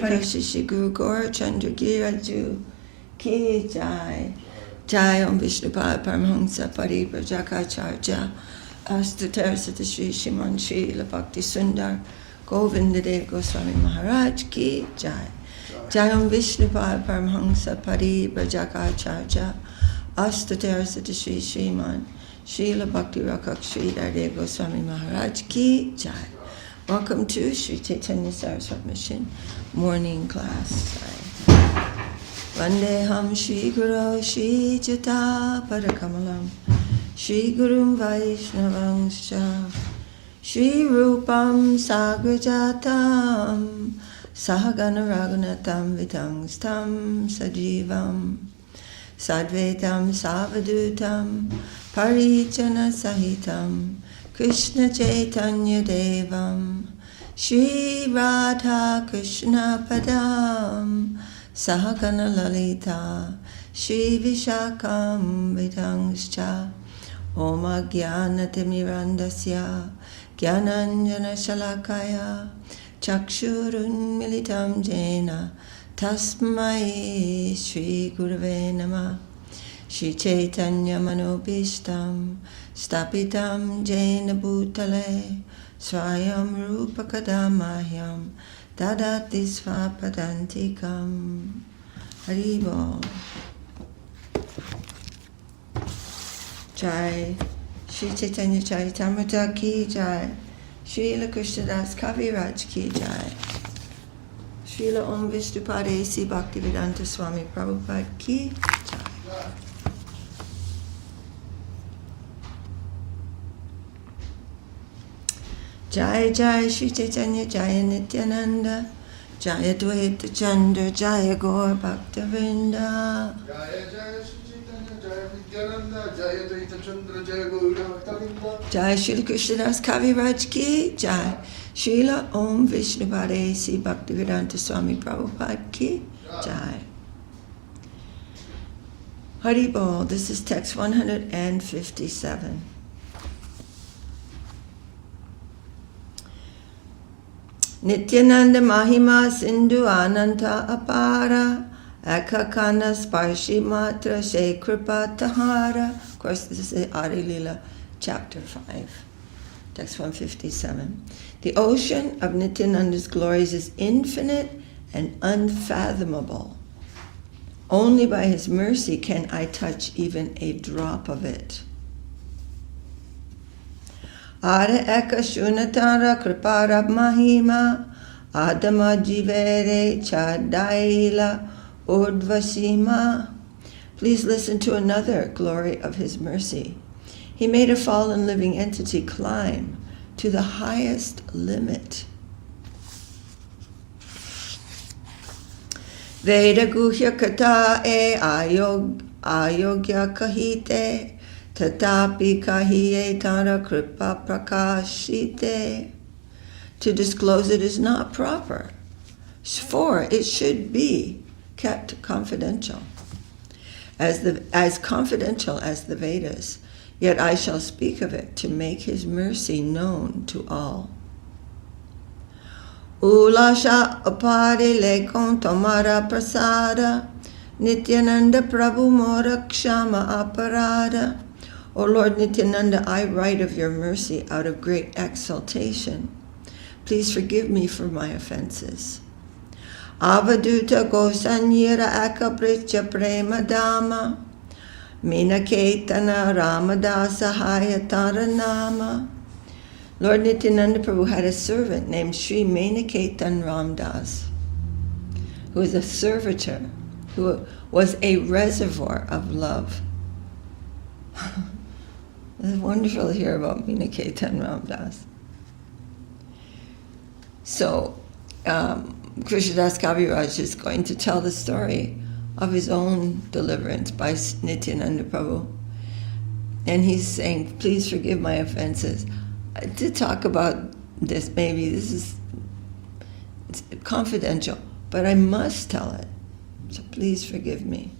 Parikashi Shri Guru Gaura Chandra Giraju Ki Jai. Jai Om Vishnupad Paramahamsa Parivrajakaacharya Astaterasata Shri Shiman Srila Bhakti Sundar Govinda Dev Goswami Maharaj Ki Jai. Jai Om Vishnupad Paramahamsa Parivrajakaacharya Astaterasata Shri Shiman Srila Bhakti Rakak Sri Dev Goswami Maharaj Ki Jai. Welcome to Sri Chaitanya Saraswat Mission morning class. Vandeham Shri Guru Shri Jata Padakamalam Shri Gurum Vaishnavangscha Shri Rupam Sagrajatam Sahagana Raghunatam Vitangstam Sajivam Sadvetam Savadutam Parijana Sahitam Krishna Chaitanya Devam Shri Radha Krishna Padam Sahagana Lalita Shri Vishakam Vidangscha Om Ajnanatimirandasya Gyananjana Shalakaya Chakshurun Militam Jena Tasmai Shri Gurave Namah Shri Chaitanya Manobishtam Stapitam Jena Bhutale Swayam Rupa Kadamahyam Dadati Svapadantikam. Haribol. Jai. Shri Chaitanya Charitamrita Ki Jai. Srila Krishnadas Kaviraj Ki Jai. Srila Om Vishnupadesi Bhaktivedanta Swami Prabhupada Ki Jai. Jai Jai Shri Chaitanya Jaya Nityananda Jaya Dvaita Chandra Jaya Gaur Bhaktavinda. Jaya Jaya Shri Chaitanya Jaya Nityananda Jaya Dvaita Chandra Jaya Gaur Bhaktavinda. Jai Shri Krishnadas Kaviraj Ki Jai. Srila Om Vishnupadesi Bhaktivedanta Swami Prabhupada Ki Jai. Haribol. This is text 157. Nityananda Mahima Sindhu Ananta Apara Akakana Sparshi Matra She Kripa Tahara. Of course, this is Adi Lila, chapter 5, text 157. The ocean of Nityananda's glories is infinite and unfathomable. Only by his mercy can I touch even a drop of it. Ara eka shunatara kripara mahima adama jivere chadaila urdvasima. Please listen to another glory of his mercy. He made a fallen living entity climb to the highest limit. Veda guhya kata e ayogya kahite tatapi kahiye tara kripa prakashite. To disclose it is not proper, for it should be kept confidential, as confidential as the Vedas. Yet I shall speak of it to make his mercy known to all. Ulasha apade lekon tomara prasada Nityananda Prabhu mora kshama aparada. O Lord Nityananda, I write of your mercy out of great exultation. Please forgive me for my offenses. Avaduta gosanyira akapricha prema dama Minaketana Ramadasa Hayataranama. Lord Nityananda Prabhu had a servant named Sri Meniketan Ramdas, who was a servitor, who was a reservoir of love. It's wonderful to hear about Meniketan Ramdas. So, Krishnadas Kaviraj is going to tell the story of his own deliverance by Nityananda Prabhu. And he's saying, please forgive my offenses. To talk about this, maybe this is confidential, but I must tell it. So please forgive me.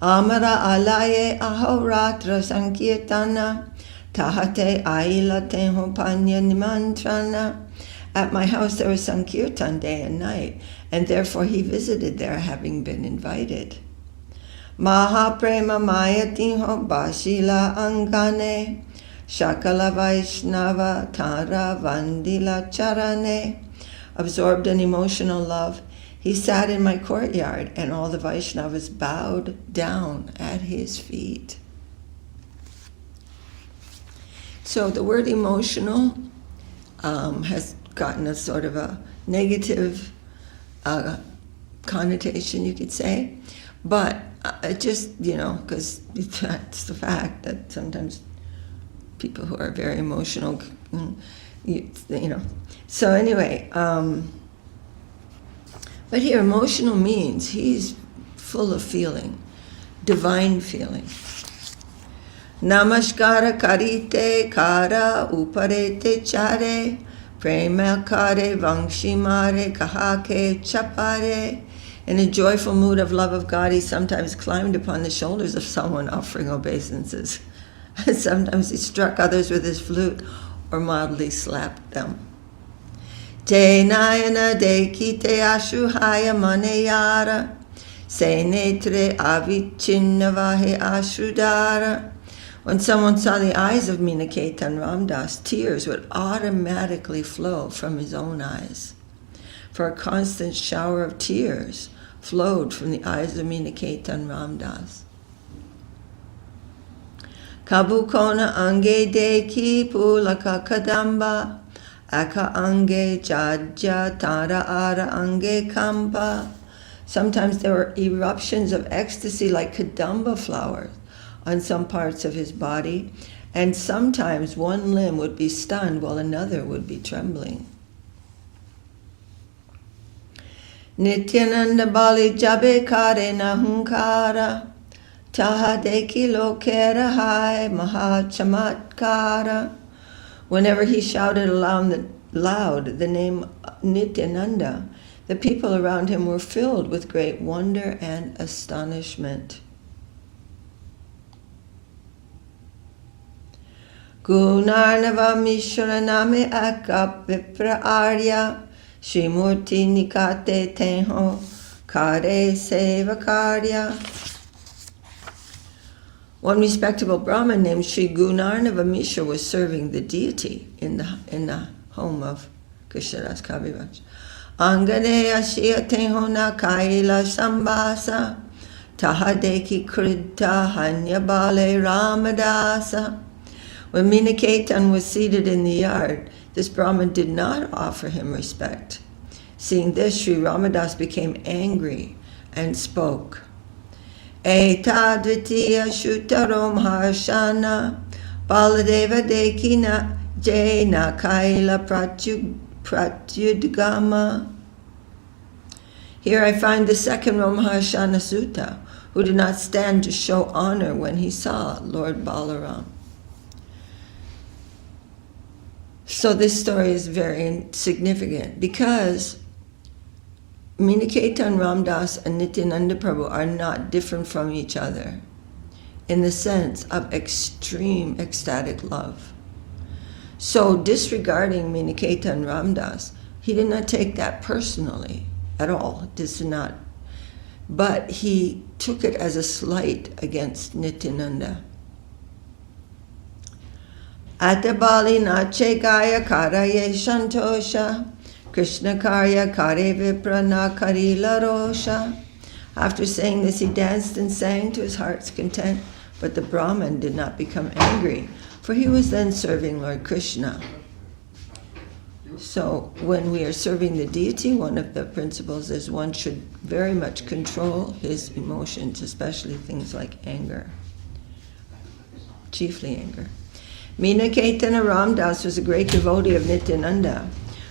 Amara alaye ahoratra sankirtana tahate ailate hopanya nimantrana At my house there was Sankirtan day and night, and therefore he visited there, having been invited. Mahaprema Mayatiho Bashila Angane Shakala Vaishnava Tara Vandila Charane. Absorbed in emotional love, he sat in my courtyard, and all the Vaishnavas bowed down at his feet. So the word emotional has gotten a sort of a negative connotation, you could say. But just, because that's the fact that sometimes people who are very emotional, So anyway, but here emotional means he's full of feeling, divine feeling. Namaskara karite kara uparete chare prema kare vangshimare kahake chapare. In a joyful mood of love of God, he sometimes climbed upon the shoulders of someone offering obeisances. Sometimes he struck others with his flute or mildly slapped them. Te nayana de kite ashuhaya maneyara se netre avichinnavahe ashudara. When someone saw the eyes of Miniketan Ramdas, tears would automatically flow from his own eyes. For a constant shower of tears flowed from the eyes of Miniketan Ramdas. Kabukona ange deki pulaka kadamba, aka ange jajja tara ara ange kampa. Sometimes there were eruptions of ecstasy like kadamba flowers on some parts of his body, and sometimes one limb would be stunned while another would be trembling. Nityananda Bali Jabe Kare Nahunkara Tahadeki Lokera Hai Mahachamatkara. Whenever he shouted loud the name Nityananda, the people around him were filled with great wonder and astonishment. Gunarnava Mishraname Akap Vipra Arya Shrimurti Nikate Tenho Kare Sevakarya. One respectable Brahmin named Sri Gunarnava Mishra was serving the deity in the home of Krishnadas Kaviraj. Angane Ashia Tenho Na Kaila Sambasa Tahadeki Krita Hanya Bale Ramadasa. When Miniketan was seated in the yard, this Brahmin did not offer him respect. Seeing this, Sri Ramadas became angry and spoke. Eta dvitiya shutarom harshana baladeva dekina jena kaila pratyudgama. Here I find the second Romharshana Sutta, who did not stand to show honor when he saw Lord Balaram. So this story is very significant because Miniketan Ramdas and Nityananda Prabhu are not different from each other in the sense of extreme ecstatic love. So disregarding Miniketan Ramdas, he did not take that personally at all. This is not. But he took it as a slight against Nityananda. Atabali nache gaya karaye shantosha Krishna karya kare viprana karila rosha. After saying this, he danced and sang to his heart's content, but the Brahman did not become angry, for he was then serving Lord Krishna. So when we are serving the deity, one of the principles is one should very much control his emotions, especially things like anger, chiefly anger. Miniketan Ramdas was a great devotee of Nityananda.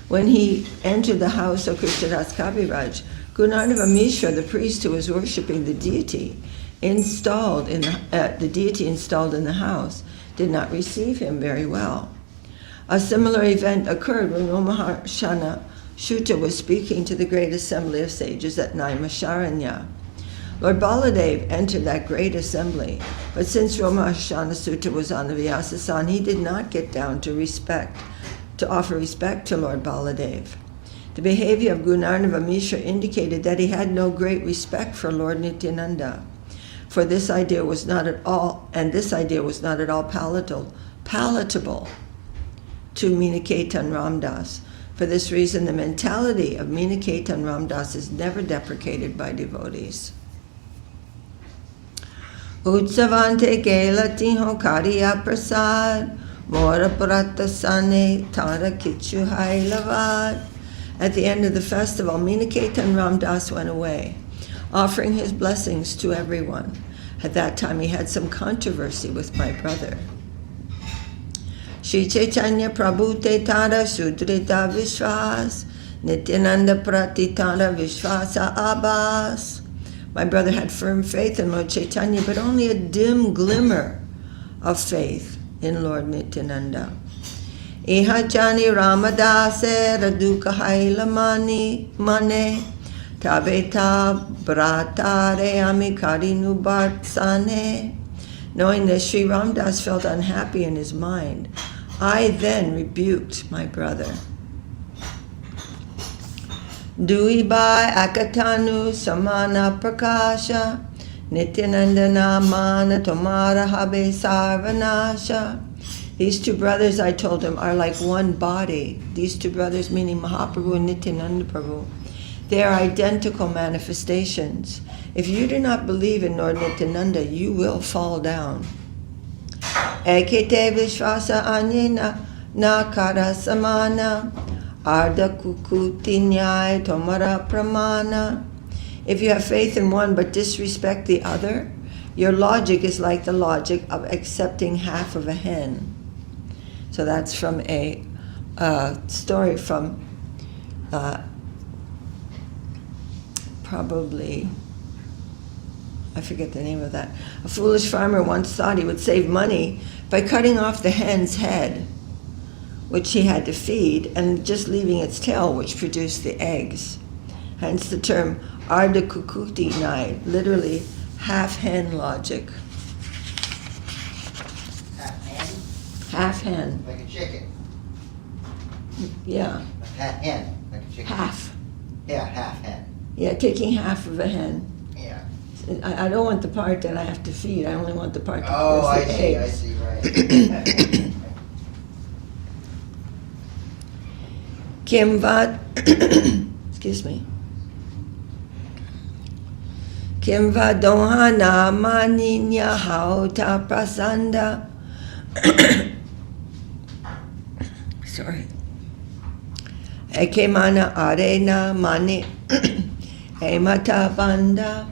When he entered the house of Krishnadas Kaviraj, Gunarnava Mishra, the priest who was worshipping the deity installed in the house, did not receive him very well. A similar event occurred when Romaharshana Shuta was speaking to the great assembly of sages at Naimisharanya. Lord Baladev entered that great assembly, but since Romaharshana Sutta was on the Vyasasana, he did not get down to respect to offer respect to Lord Baladev. The behavior of Guru Narnava Mishra indicated that he had no great respect for Lord Nityananda. For this idea was not at all palatable to Miniketan Ramdas. For this reason, the mentality of Miniketan Ramdas is never deprecated by devotees. Utsavante Gelatiho Kariya Prasad Mora Pratasane Tara Kichu Hailavad. At the end of the festival, Miniketan Ramdas went away, offering his blessings to everyone. At that time, he had some controversy with my brother. Shri Chaitanya Prabhu Te Tara Sudrita Vishwas Nityananda Pratitara Vishwasa Abbas. My brother had firm faith in Lord Chaitanya, but only a dim glimmer of faith in Lord Nityananda. Iha Jani Ramadase Raduka Hailamani Mane Tabeta Bratare Amikari Nubartsane. Knowing that Sri Ramdas felt unhappy in his mind, I then rebuked my brother. Duibai Akatanu Samana Prakasha Nityanandana Mana Tomara Habe Sarvanasha. These two brothers, I told him, are like one body. These two brothers, meaning Mahaprabhu and Nityananda Prabhu. They are identical manifestations. If you do not believe in Lord Nityananda, you will fall down. Ekete Vishwasa Anyena Nakara Samana Arda Kukutinyai Tomara Pramana. If you have faith in one but disrespect the other, your logic is like the logic of accepting half of a hen. So that's from a story from probably, I forget the name of that. A foolish farmer once thought he would save money by cutting off the hen's head, which he had to feed, and just leaving its tail, which produced the eggs. Hence the term Arda Kukuti Nai, literally half hen logic. Half hen? Half hen. Like a chicken. Yeah. Half hen, like a chicken. Half. Yeah, half hen. Yeah, taking half of a hen. Yeah. I don't want the part that I have to feed. I only want the part that Oh, I produces the see, eggs. right. Kimvad, excuse me. Kimva dohana maninya hauta prasanda. Sorry. Ekemana arena mani emata banda.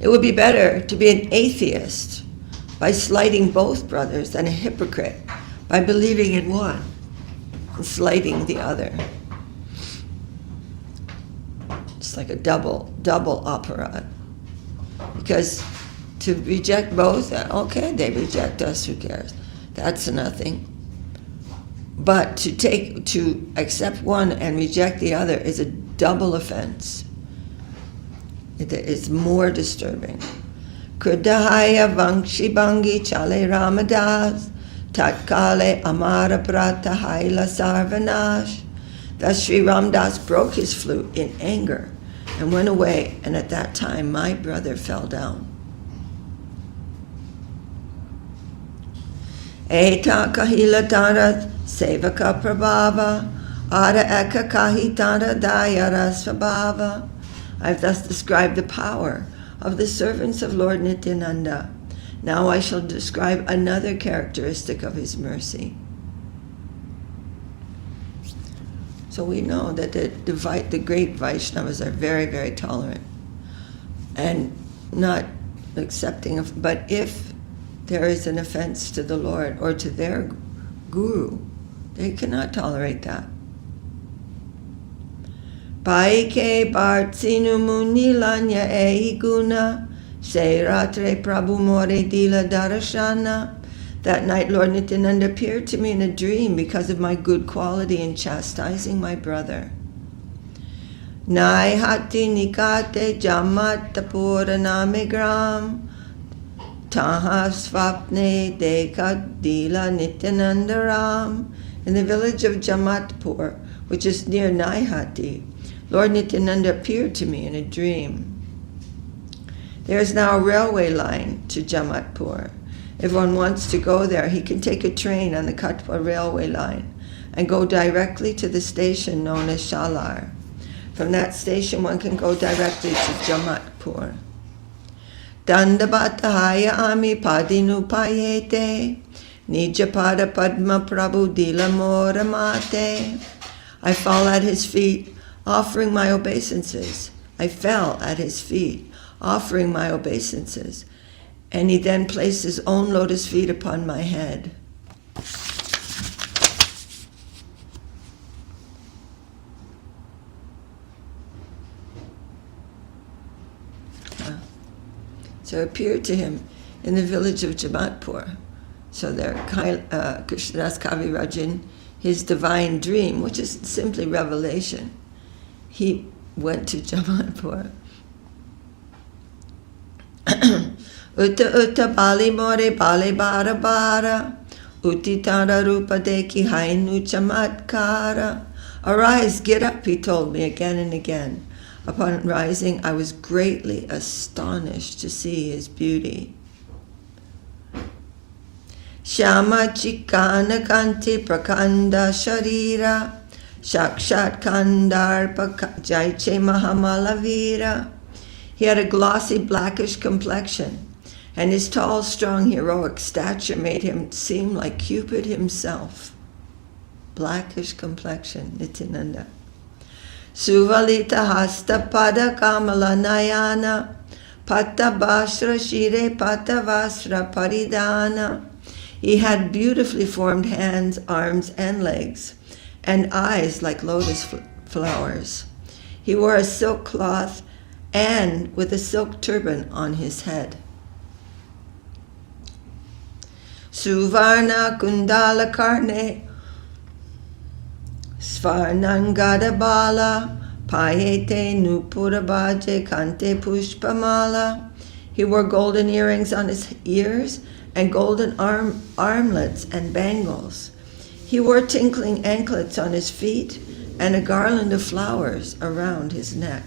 It would be better to be an atheist by slighting both brothers than a hypocrite by believing in one and slighting the other. It's like a double opera. Because to reject both, okay, they reject us, who cares? That's nothing. But to accept one and reject the other is a double offense. It is more disturbing. Kudahaya Vangshi Bangi Chale Ramadas Tatkale Amara Prata Haila Sarvanash. Thus Sri Ramdas broke his flute in anger and went away, and at that time my brother fell down. Eta kahila tara sevaka prabhava ara eka kahitara dayara svabhava. I've thus described the power of the servants of Lord Nityananda. Now I shall describe another characteristic of his mercy. So we know that the great Vaishnavas are very, very tolerant and not accepting of, but if there is an offense to the Lord or to their guru, they cannot tolerate that. Paike Bartsinu Munilanya Eiguna Seiratre Prabhu More Dila Darashana. That night Lord Nityananda appeared to me in a dream because of my good quality in chastising my brother. Nai hati nikate jamat tapura namegram Taha Svapne Dekha Dila Nityanandaram. In the village of Jamatpur, which is near Naihati, Lord Nityananda appeared to me in a dream. There is now a railway line to Jamatpur. If one wants to go there, he can take a train on the Katwa railway line and go directly to the station known as Shalar. From that station, one can go directly to Jamatpur. Dandavat ami padinu payete, nijapada padma prabhu dila moramate. I fall at his feet, offering my obeisances. I fell at his feet, offering my obeisances. And he then placed his own lotus feet upon my head. So it appeared to him in the village of Jamatpur. So there, Krishnadas Kavirajan, his divine dream, which is simply revelation, he went to Jamatpur. Uta bali more bali bara bara, uti tara rupa deki hainu chamatkara. Arise, get up, he told me again and again. Upon rising, I was greatly astonished to see his beauty. Shama chikana kanti prakanda sharira, shakshat kandarpa jaiche mahamalavira. He had a glossy blackish complexion, and his tall, strong, heroic stature made him seem like Cupid himself. Blackish complexion, Nityananda. Suvalita hasta pada kamala nayana, pattabhasra shire pattavasra paridana. He had beautifully formed hands, arms, and legs, and eyes like lotus flowers. He wore a silk cloth and with a silk turban on his head. Suvarna kundala karne, Svarnangadabala, Payete Nupurabaje Kante Pushpamala. He wore golden earrings on his ears and golden armlets and bangles. He wore tinkling anklets on his feet and a garland of flowers around his neck.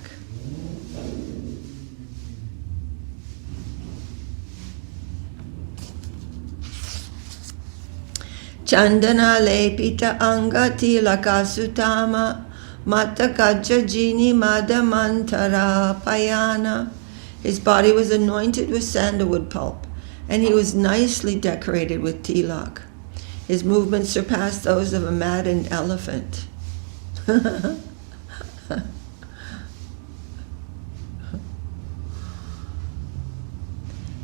Chandana lepita angati lakasutama matakajajini madamantara payana. His body was anointed with sandalwood pulp, and he was nicely decorated with tilak. His movements surpassed those of a maddened elephant.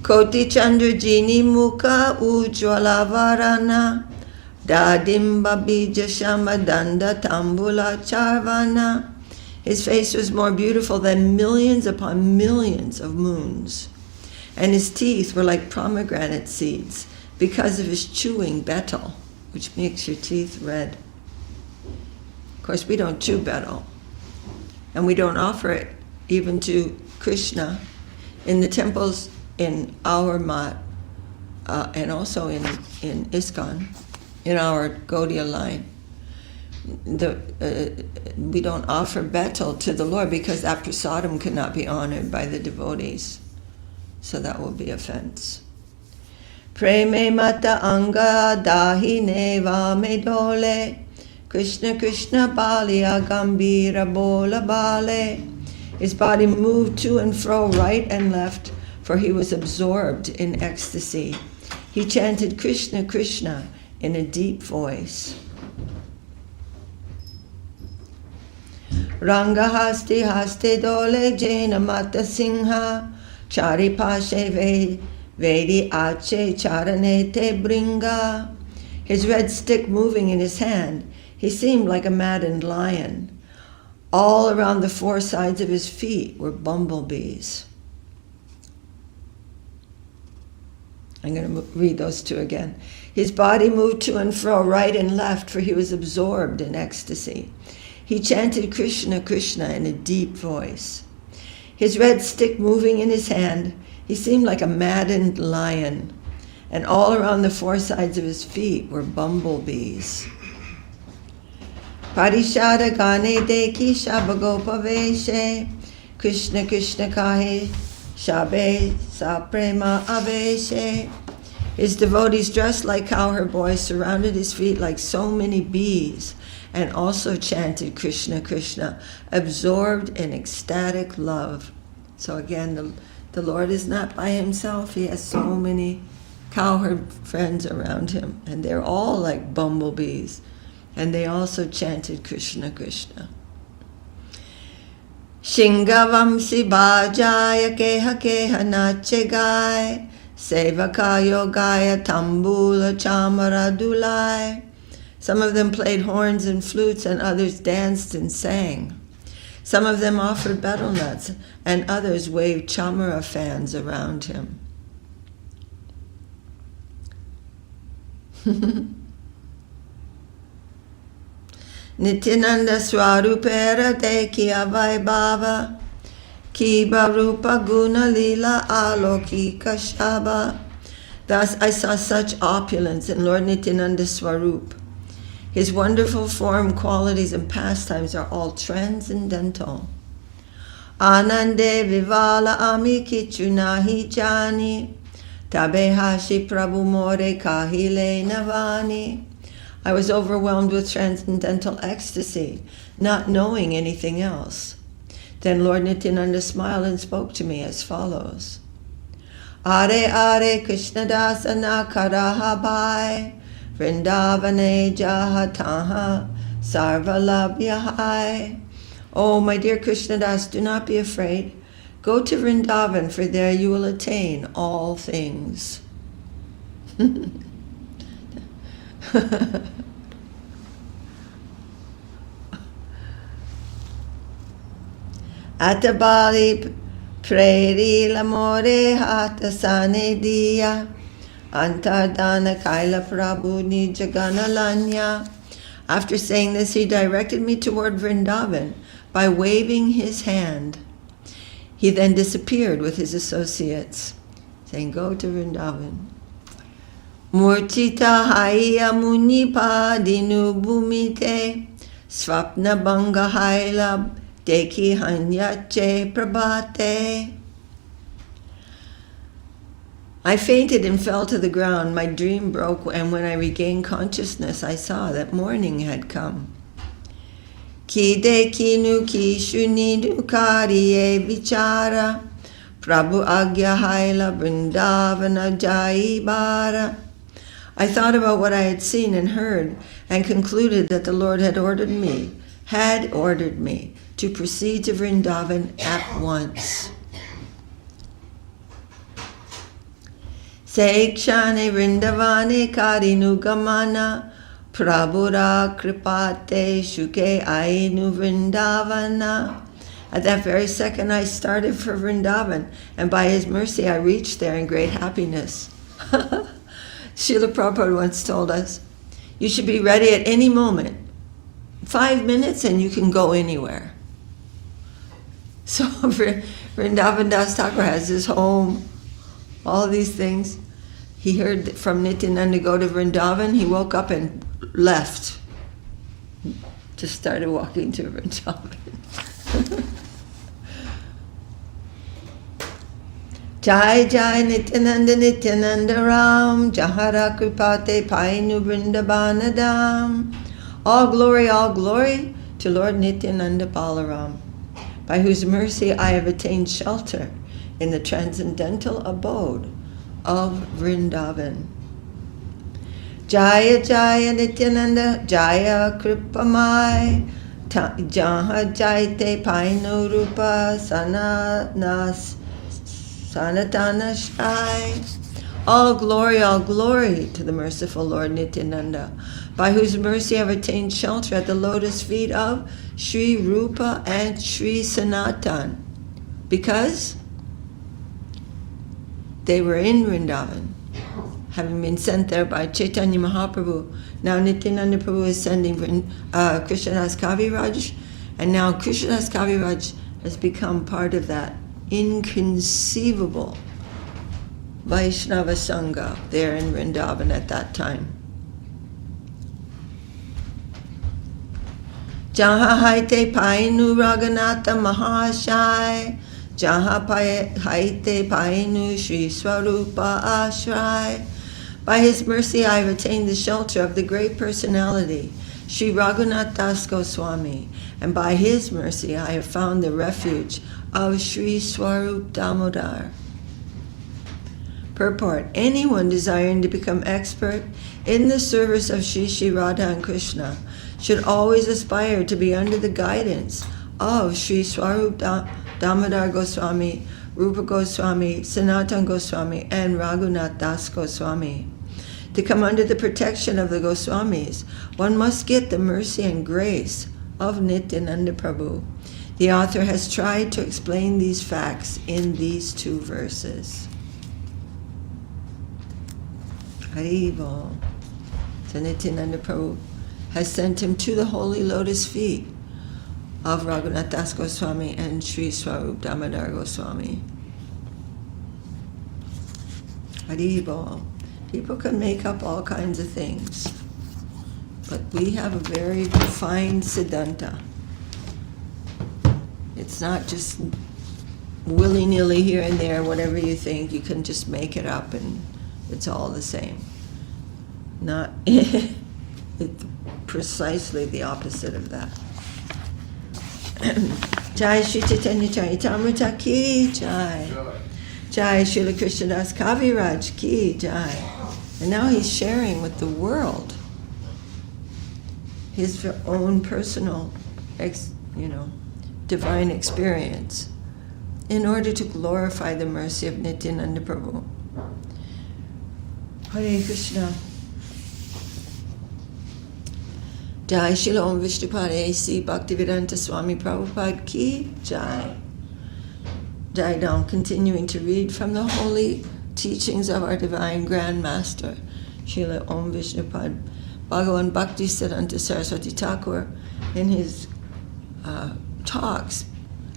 Koti chandrajini mukha ujwalavarana, Dadimba bija shama danda tambula charvana. His face was more beautiful than millions upon millions of moons, and his teeth were like pomegranate seeds because of his chewing betel, which makes your teeth red. Of course, we don't chew betel, and we don't offer it even to Krishna in the temples in our mat, and also in ISKCON. In our Gaudiya line, we don't offer betel to the Lord because that prasadam cannot be honored by the devotees. So that will be offense. Preme mata anga dahi neva medole, Krishna Krishna balia gambira bola bale. His body moved to and fro, right and left, for he was absorbed in ecstasy. He chanted Krishna Krishna in a deep voice. Ranga haste haste dole jena mata singha, chari pashe vedi ache charanete bringa. His red stick moving in his hand, he seemed like a maddened lion. All around the four sides of his feet were bumblebees. I'm going to read those two again. His body moved to and fro, right and left, for he was absorbed in ecstasy. He chanted Krishna Krishna in a deep voice. His red stick moving in his hand, He seemed like a maddened lion, and all around the four sides of his feet were bumblebees. Parishada gane deki shabagopa veshe, Krishna Krishna kahe shabe saprema aveshe. His devotees dressed like cowherd boys surrounded his feet like so many bees and also chanted Krishna Krishna, absorbed in ecstatic love. So again, the Lord is not by himself. He has so many cowherd friends around him, and they're all like bumblebees, and they also chanted Krishna Krishna. Shingavamsi bhajaya keha keha nache gai, sevaka yogaya tambula chamara dulai. Some of them played horns and flutes, and others danced and sang. Some of them offered betel nuts, and others waved chamara fans around him. Nityananda Swarupera Deki Avai Bhava Kiba Rupa Guna Lila Alokika Shaba. Thus I saw such opulence in Lord Nityananda's Swarup. His wonderful form, qualities, and pastimes are all transcendental. Anande Vivala Ami Kichunahi Jani Tabehashi Prabhu More Kahile Navani. I was overwhelmed with transcendental ecstasy, not knowing anything else. Then Lord Nityananda smiled and spoke to me as follows. Are Are Krishnadasana Karaha Bhai Vrindavane Jahataha Sarvalabhyahai. Oh, my dear Krishnadas, do not be afraid. Go to Vrindavan, for there you will attain all things. Atabali preri lamore hatasane diya antardana kaila prabhu nijaganalanya. After saying this, he directed me toward Vrindavan by waving his hand. He then disappeared with his associates, saying, go to Vrindavan. Murtita haya munipa dinu bhumite swapna banga haila deki hanyache prabhate. I fainted and fell to the ground. My dream broke, and when I regained consciousness, I saw that morning had come. Ki dekinu ki shuninu kariye vichara Prabhu agya haila Vrindavana jai bara. I thought about what I had seen and heard and concluded that the Lord had ordered me to proceed to Vrindavan at once. Sekshane Vrindavane karinu gamana Prabhura kripate shuke ainu Vrindavana. At that very second I started for Vrindavan, and by his mercy I reached there in great happiness. Srila Prabhupada once told us, you should be ready at any moment. 5 minutes and you can go anywhere. So Vrindavan Das Thakur has his home, all these things. He heard from Nityananda go to Vrindavan. He woke up and left. Just started walking to Vrindavan. Jai Jai Nityananda Ram Jahara Kripate Painu Vrindavanadam. All glory to Lord Nityananda Balaram, by whose mercy I have attained shelter in the transcendental abode of Vrindavan. Jaya Jaya Nityananda Jaya Kripamai Jaha Jaite Painu Rupa Sanatana Shai. All glory to the merciful Lord Nityananda, by whose mercy I have attained shelter at the lotus feet of Sri Rupa and Sri Sanatan, because they were in Vrindavan, having been sent there by Chaitanya Mahaprabhu. Now Nityananda Prabhu is sending Krishnadas Kaviraj, and now Krishnadas Kaviraj has become part of that inconceivable Vaishnava Sangha there in Vrindavan at that time. Jaha haite painu Raghunatha Mahashai, Jaha haite painu Sri Swarupa Ashrai. By his mercy I have attained the shelter of the great personality, Sri Raghunath Das Goswami, and by his mercy I have found the refuge of Sri Swarup Damodar. Purport: anyone desiring to become expert in the service of Shri Radha and Krishna should always aspire to be under the guidance of Sri Swarup Damodar Goswami, Rupa Goswami, Sanatan Goswami, and Raghunath Das Goswami. To come under the protection of the Goswamis, one must get the mercy and grace of Nityananda Prabhu. The author has tried to explain these facts in these 2 verses. Haribol. So Nityananda Prabhu has sent him to the holy lotus feet of Raghunath Das Goswami and Sri Swarup Damodar Goswami. Haribol. People can make up all kinds of things, but we have a very refined Siddhanta. It's not just willy-nilly here and there, whatever you think, you can just make it up and it's all the same. Not it's precisely the opposite of that. Jai Shri Chaitanya Charitamrita ki Jai. Jai Srila Krishnadas Kaviraj ki Jai. And now he's sharing with the world his own personal, divine experience in order to glorify the mercy of Nityananda Prabhu. Hare Krishna. Jai Srila Om Vishnupada A.C. Bhaktivedanta Swami Prabhupada ki Jai. Jai. Now continuing to read from the holy teachings of our Divine Grand Master, Srila Om Vishnupad Bhagavan Bhakti Siddhanta Saraswati Thakur, in his talks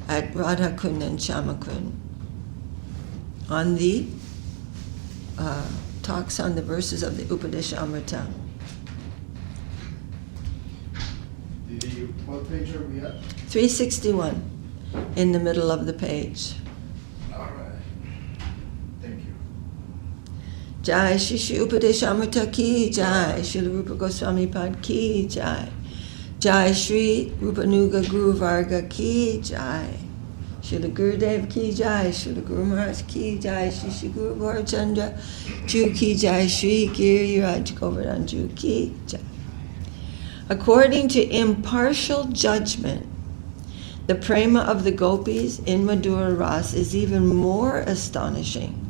at Radha Kund and Shama Kund, on the talks on the verses of the Upadesamrita. Didi, what page are we at? 361, in the middle of the page. Jai Shri Shri Upadesamrita ki Jai, Shri Rupa Goswami Pad ki Jai, Jai Shri Rupanuga Guru Varga ki Jai, Shri Gurudev ki Jai, Shri Guru Maharaj ki Jai, Shri Shri Guru Gaurachandra Ju ki Jai, Shri Giriraj Govardhan Ju ki Jai. According to impartial judgment, the prema of the gopis in Madhura Ras is even more astonishing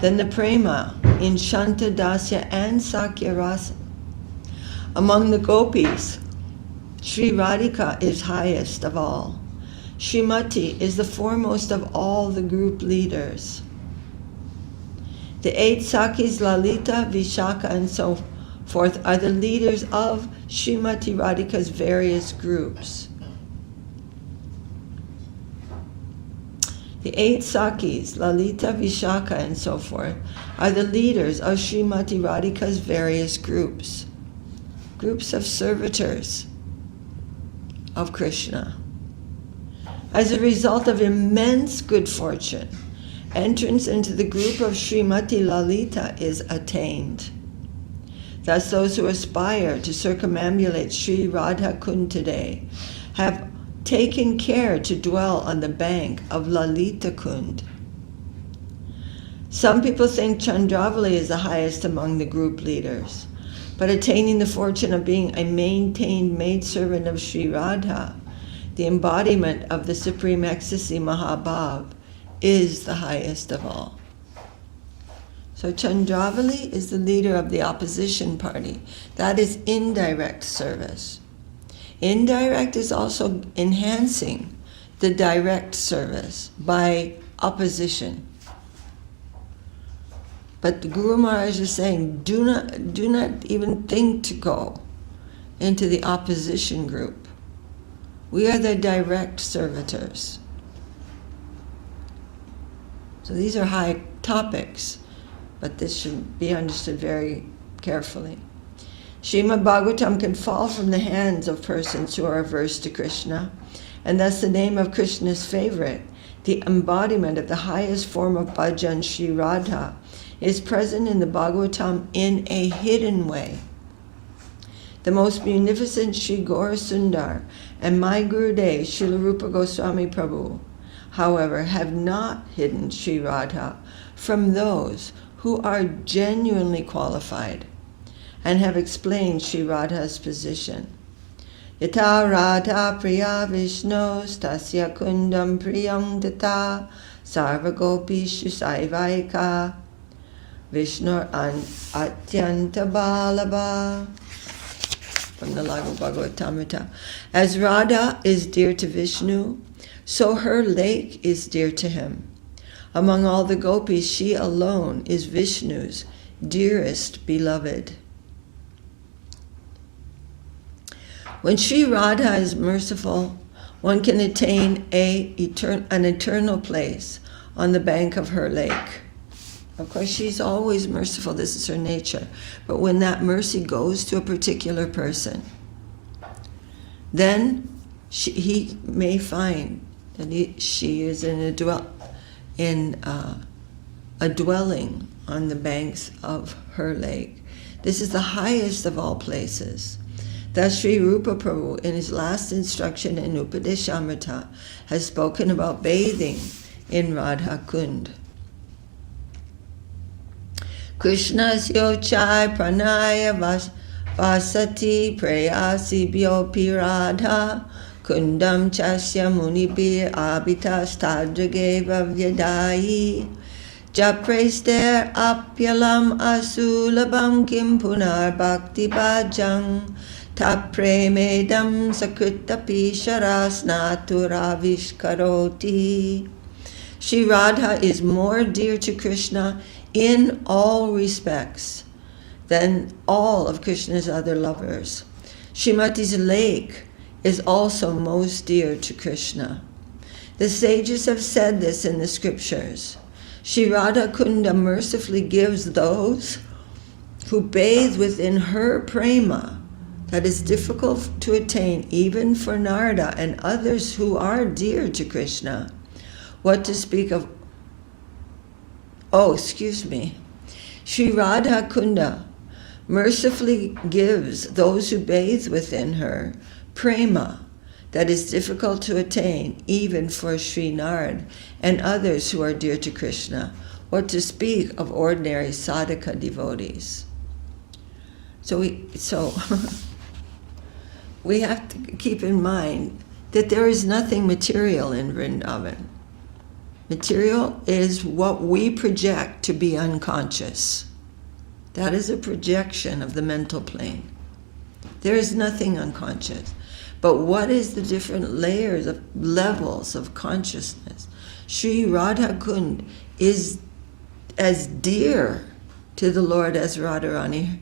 than the prema in Shanta Dasya and Sakya Rasa. Among the gopis, Sri Radhika is highest of all. Srimati is the foremost of all the group leaders. The 8 Sakis, Lalita, Vishaka, and so forth, are the leaders of Srimati Radhika's various groups. The 8 Sakis, Lalita, Vishaka, and so forth, are the leaders of Srimati Radhika's various groups of servitors of Krishna. As a result of immense good fortune, entrance into the group of Srimati Lalita is attained. Thus, those who aspire to circumambulate Sri Radha Kund today have taken care to dwell on the bank of Lalita Kund. Some people think Chandravali is the highest among the group leaders, but attaining the fortune of being a maintained maidservant of Sri Radha, the embodiment of the supreme ecstasy Mahabhav, is the highest of all. So Chandravali is the leader of the opposition party. That is indirect service. Indirect is also enhancing the direct service by opposition. But the Guru Maharaj is saying, do not even think to go into the opposition group. We are the direct servitors. So these are high topics. but this should be understood very carefully. Srimad Bhagavatam can fall from the hands of persons who are averse to Krishna, and thus the name of Krishna's favorite, the embodiment of the highest form of bhajan, Sri Radha, is present in the Bhagavatam in a hidden way. The most munificent Sri Gaura Sundar and my Gurudev, Srila Rupa Goswami Prabhu, however, have not hidden Sri Radha from those who are genuinely qualified and have explained Sri Radha's position. Yata Radha Priya Vishnu Stasya Kundam Priyam Tata Sarva Gopishu Saivaika Vishnu Atyanta Balaba. From the Laghu Bhagavatamrita. As Radha is dear to Vishnu, so her lake is dear to him. Among all the gopis, she alone is Vishnu's dearest beloved. When Sri Radha is merciful, one can attain an eternal place on the bank of her lake. Of course, she's always merciful. This is her nature. But when that mercy goes to a particular person, then he may find that she is in a dwelling on the banks of her lake. This is the highest of all places. Thus, Sri Rupa Prabhu, in his last instruction in Upadesamrita, has spoken about bathing in Radha Kund. Krishna's yochai pranaya vasati prayasi biopi radha kundam chasya munibir abitas tadrageva vyadai japrester apyalam asulabam kim punar bhakti bhajang tapre medam sakritapi sharasnaturavish karoti. Sri Radha is more dear to Krishna in all respects than all of Krishna's other lovers. Srimati's lake is also most dear to Krishna. The sages have said this in the scriptures. Sri Radha Kunda mercifully gives those who bathe within her prema that is difficult to attain even for Narada and others who are dear to Krishna. What to speak of Sri Radha Kunda mercifully gives those who bathe within her prema that is difficult to attain even for Sri Narad and others who are dear to Krishna. What to speak of ordinary sadhaka devotees. So we have to keep in mind that there is nothing material in Vrindavan. Material is what we project to be unconscious. That is a projection of the mental plane. There is nothing unconscious. But what is the different layers of levels of consciousness? Sri Radha Kund is as dear to the Lord as Radharani.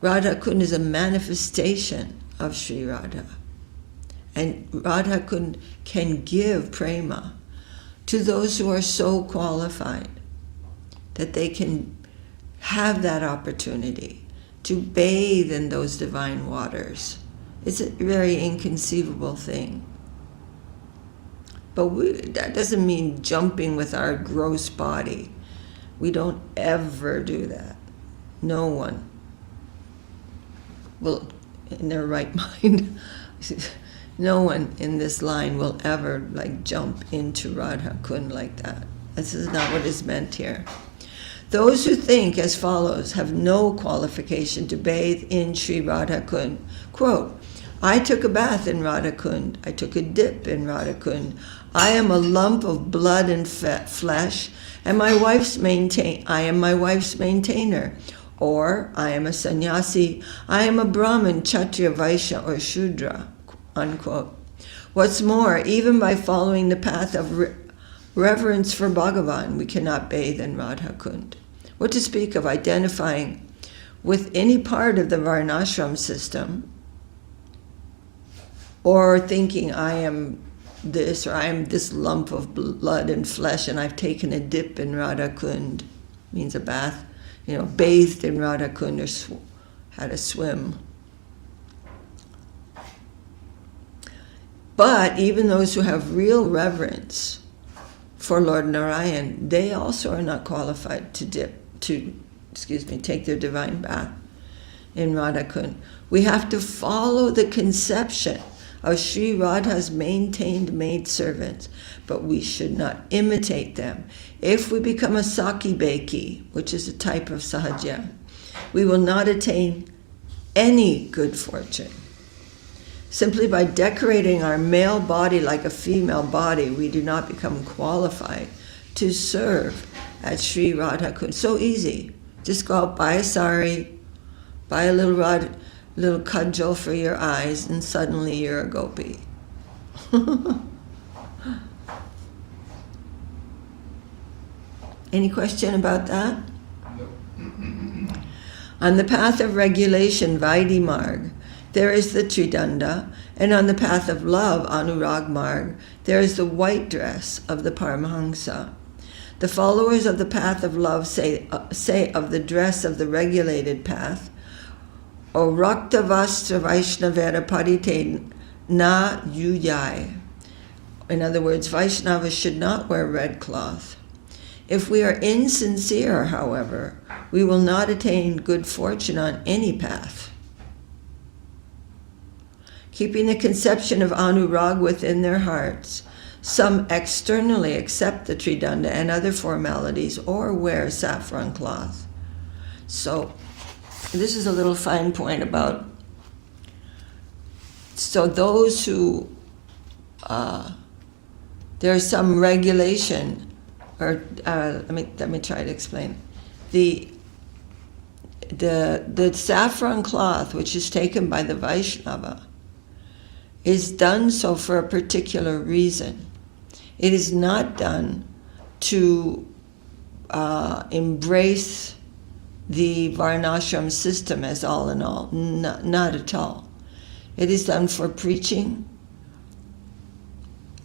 Radha Kund is a manifestation of Sri Radha. And Radha Kund can give prema to those who are so qualified that they can have that opportunity to bathe in those divine waters. It's a very inconceivable thing. But that doesn't mean jumping with our gross body. We don't ever do that. No one will, in their right mind, no one in this line will ever jump into Radha Kund like that. This is not what is meant here. Those who think as follows have no qualification to bathe in Sri Radha Kund. Quote, I took a bath in Radha Kund. I took a dip in Radha Kund. I am a lump of blood and flesh, and I am my wife's maintainer. Or I am a sannyasi. I am a Brahmin, Kshatriya, Vaishya, or Shudra. Unquote. What's more, even by following the path of reverence for Bhagavan, we cannot bathe in Radha Kund. What to speak of identifying with any part of the Varnashram system, or thinking I am this, or I am this lump of blood and flesh, and I've taken a dip in Radha Kund, means a bath, bathed in Radha Kund, or had a swim. But even those who have real reverence for Lord Narayan, they also are not qualified to take their divine bath in Radha Kund. We have to follow the conception of Sri Radha's maintained maidservants, but we should not imitate them. If we become a Saki Beki, which is a type of Sahaja, we will not attain any good fortune. Simply by decorating our male body like a female body, we do not become qualified to serve at Sri Radha Kund. So easy. Just go out, buy a sari, buy a little cudgel for your eyes, and suddenly you're a gopi. Any question about that? No. On the path of regulation, Vaidhi Marg, there is the Tridanda, and on the path of love, Anurag Marg, there is the white dress of the Paramahansa. The followers of the path of love say of the dress of the regulated path, O Rakta Vastra Vaishnavera Parite Na Yuyai. In other words, Vaishnavas should not wear red cloth. If we are insincere, however, we will not attain good fortune on any path. Keeping the conception of Anurag within their hearts, some externally accept the Tridanda and other formalities or wear saffron cloth. So, this is a little fine point about, so those who, there's some regulation, or let me try to explain. The saffron cloth, which is taken by the Vaishnava, is done so for a particular reason. It is not done to embrace the Varnashram system as all in all. Not at all. It is done for preaching,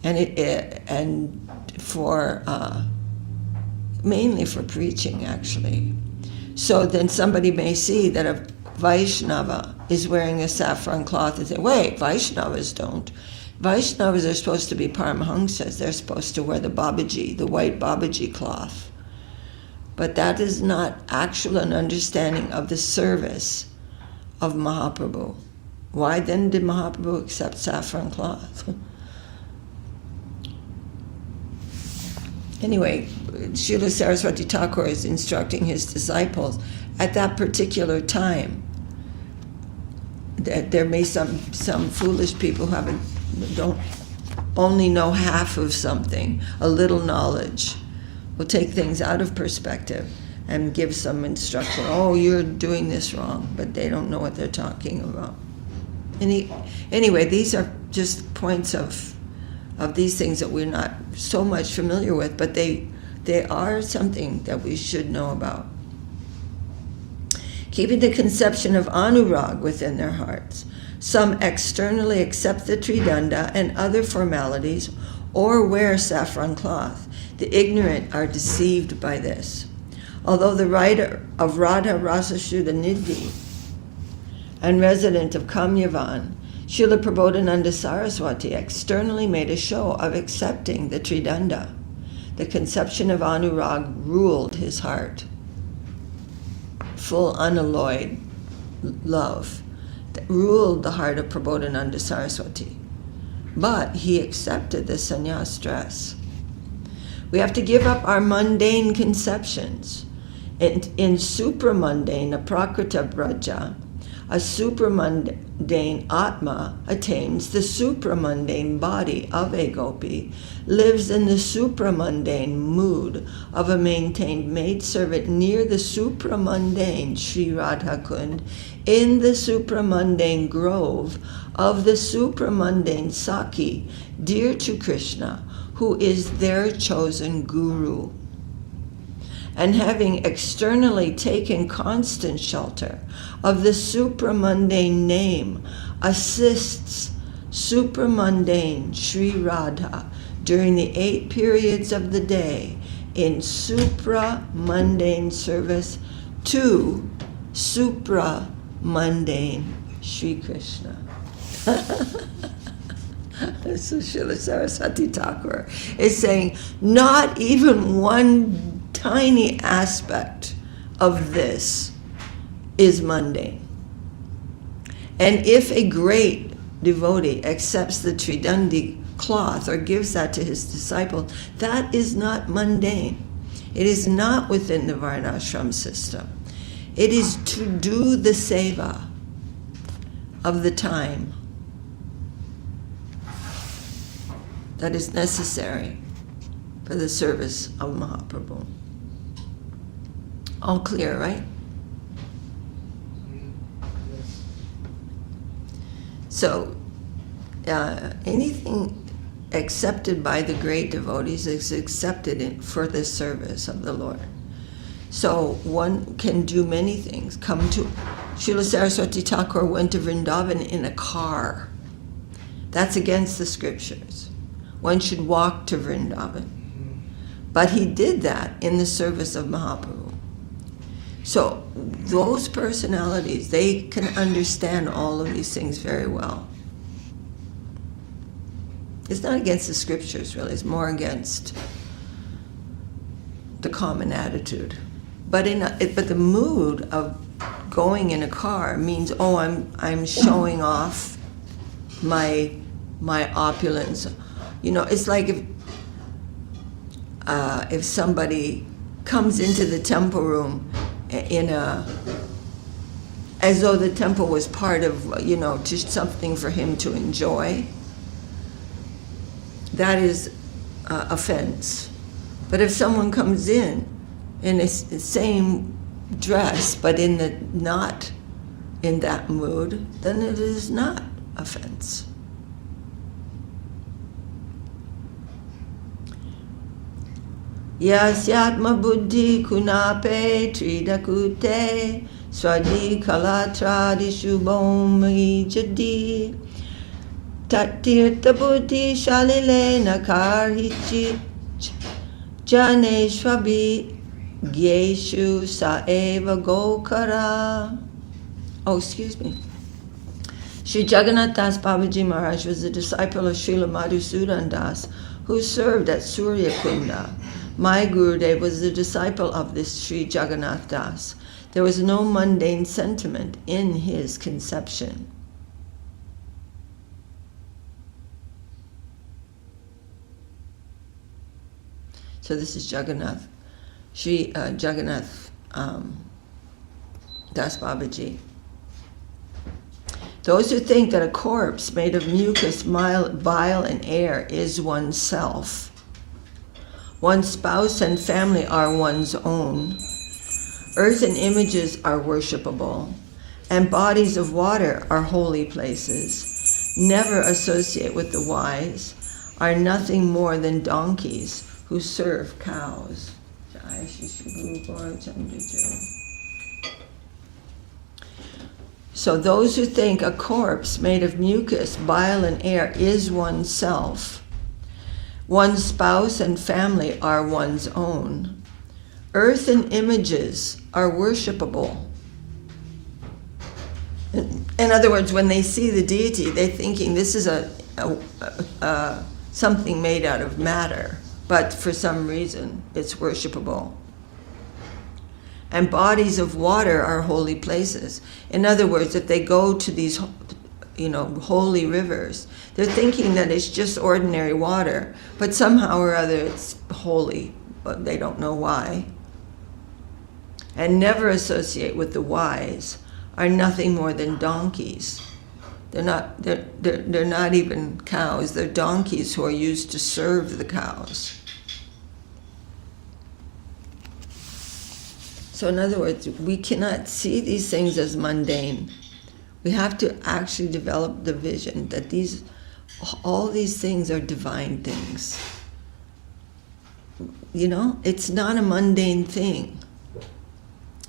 and for mainly for preaching, actually. So then somebody may see that a Vaishnava is wearing a saffron cloth and say, wait, Vaishnavas don't. Vaishnavas are supposed to be Paramahamsas. They're supposed to wear the Babaji, the white Babaji cloth. But that is not actual an understanding of the service of Mahaprabhu. Why then did Mahaprabhu accept saffron cloth? Anyway, Srila Saraswati Thakur is instructing his disciples at that particular time that there may some foolish people who don't only know half of something, a little knowledge, will take things out of perspective and give some instruction. Oh, you're doing this wrong, but they don't know what they're talking about. Anyway, these are just points of these things that we're not so much familiar with, but they are something that we should know about. Keeping the conception of Anurag within their hearts, some externally accept the Tridanda and other formalities or wear saffron cloth. The ignorant are deceived by this. Although the writer of Radha Rasa Shuddha Nidhi and resident of Kamyavan, Srila Prabodhananda Saraswati externally made a show of accepting the Tridanda. The conception of Anurag ruled his heart. Full unalloyed love that ruled the heart of Prabodhananda Saraswati. But he accepted the sannyas dress. We have to give up our mundane conceptions. In supramundane, a prakrita braja, a supramundane atma attains the supramundane body of a gopi, lives in the supramundane mood of a maintained maidservant near the supramundane Sri Radha Kund, in the supramundane grove of the supramundane Saki, dear to Krishna, who is their chosen guru. And having externally taken constant shelter of the supramundane name, assists supramundane Sri Radha during the 8 periods of the day in supra-mundane service to supra-mundane Sri Krishna. So Srila Saraswati Thakur is saying, not even one tiny aspect of this is mundane. And if a great devotee accepts the Tridandi cloth or gives that to his disciple, that is not mundane. It is not within the Varnashram system. It is to do the seva of the time that is necessary for the service of Mahaprabhu. All clear, right? Yes. So, anything accepted by the great devotees is accepted for the service of the Lord. So one can do many things. Srila Saraswati Thakur went to Vrindavan in a car. That's against the scriptures. One should walk to Vrindavan. But he did that in the service of Mahaprabhu. So those personalities, they can understand all of these things very well. It's not against the scriptures, really. It's more against the common attitude. But but the mood of going in a car means, oh, I'm showing off my opulence. You know, it's like if somebody comes into the temple room as though the temple was part of, just something for him to enjoy. That is offense. But if someone comes in the same dress, but not in that mood, then it is not offense. Yasyatma buddhi kunape tridakute swadi kalatradi shubhomi jadi tatirtha buddhi shalile nakarhichi jane shvabi gyeshu saeva gokara. Oh, excuse me. Sri Jagannath Das Babaji Maharaj was a disciple of Srila Madhusudan Das, who served at Surya Kunda. My Gurudev was the disciple of this Sri Jagannath Das. There was no mundane sentiment in his conception. So this is Jagannath, Sri Jagannath Das Babaji. Those who think that a corpse made of mucus, bile, and air is oneself, one's spouse and family are one's own, earth and images are worshipable, and bodies of water are holy places, never associate with the wise, are nothing more than donkeys who serve cows. So those who think a corpse made of mucus, bile, and air is oneself, one's spouse and family are one's own, earth and images are worshipable. In other words, when they see the deity, they're thinking this is something made out of matter, but for some reason it's worshipable. And bodies of water are holy places. In other words, if they go to these, holy rivers, they're thinking that it's just ordinary water, but somehow or other it's holy, but they don't know why. And never associate with the wise, are nothing more than donkeys. They're not even cows. They're donkeys who are used to serve the cows. So in other words, we cannot see these things as mundane. We have to actually develop the vision that all these things are divine things. It's not a mundane thing.